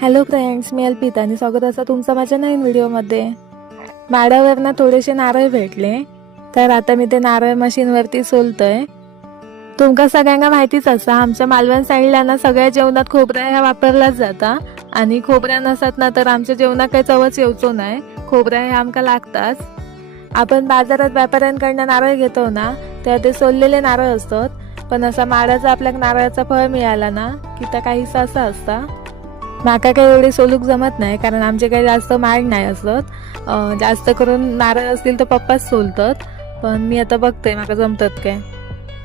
Hello friends, मी अल्पिता आणि स्वागत असं तुमचं माझ्या नवीन व्हिडिओमध्ये. माडावरनं थोडेसे नारळ भेटले, तर आता मी ते नारळ मशीनवरती सोलतोय. तुमका सगळ्यांना माहितीच असा, आमच्या मालवण साईडला ना सगळ्या जेवणात खोबरा ह्या वापरलाच जाता आणि खोबऱ्या नसत ना तर आमच्या जेवणात काही चवच येऊचो नाही. खोबऱ्या हे आमका लागताच. आपण बाजारात व्यापाऱ्यांकडनं नारळ घेतो ना, तेव्हा ते सोललेले नारळ असतात, पण असा माडाचा आपल्या नारळाचा फळ मिळाला ना की त्या काहीसा असा असता. माका काही एवढे सोलूक जमत नाही, कारण आमचे काही जास्त माड नाही असत. जास्त करून नारळ असतील तर पप्पाच सोलतात, पण मी आता बघते माका जमतात काय.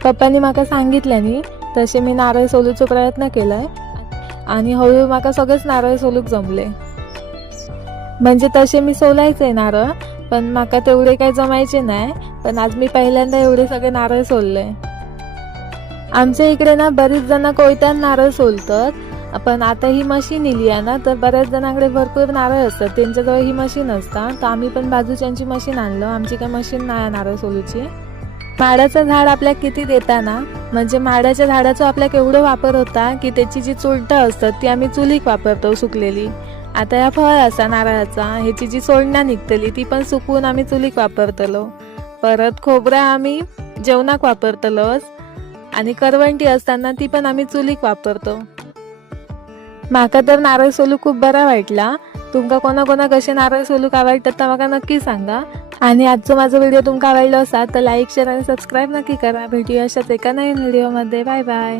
पप्पांनी माका सांगितल्यानी तसे मी नारळ सोलूचा प्रयत्न केलाय आणि हळूहळू माका सगळेच नारळ सोलूक जमले. म्हणजे तसे मी सोलायचे नारळ, पण माका तेवढे काही जमायचे नाही. पण आज मी पहिल्यांदा एवढे सगळे नारळ सोलले. आमच्या इकडे ना बरीच जण कोयत्यान नारळ सोलतात, पण आता ही मशीन इली आहे ना, तर बऱ्याच जणांकडे भरपूर नारळ असतात, त्यांच्याजवळ ही मशीन असतात. तर आम्ही पण बाजूच्यांची मशीन आणलं. आमची काही मशीन नाही नारळ सोलूची. माडाचं झाड आपल्याला किती देता ना, म्हणजे माडाच्या झाडाचा आपल्याला केवढं वापर होता की त्याची जी चुलटं असतात ती आम्ही चुलीक वापरतो सुकलेली. आता या फळ असा नारळाचा, ह्याची जी सोलना निघतली ती पण सुकवून आम्ही चुलीक वापरतलो. परत खोबरा आम्ही जेवणाक वापरतलोच आणि करवंटी असताना ती पण आम्ही चुलीक वापरतो. माका तर नारळ सोलू खूप बरा वाटला. तुमका कोणा कसे नारळ सोलूक आवडतात तर माका नक्की सांगा. आणि आजचा माझा व्हिडिओ तुमका आवडला असा तर लाईक, शेअर आणि सबस्क्राईब नक्की करा. भेटूया अशाच एका नवीन व्हिडिओमध्ये. Bye bye.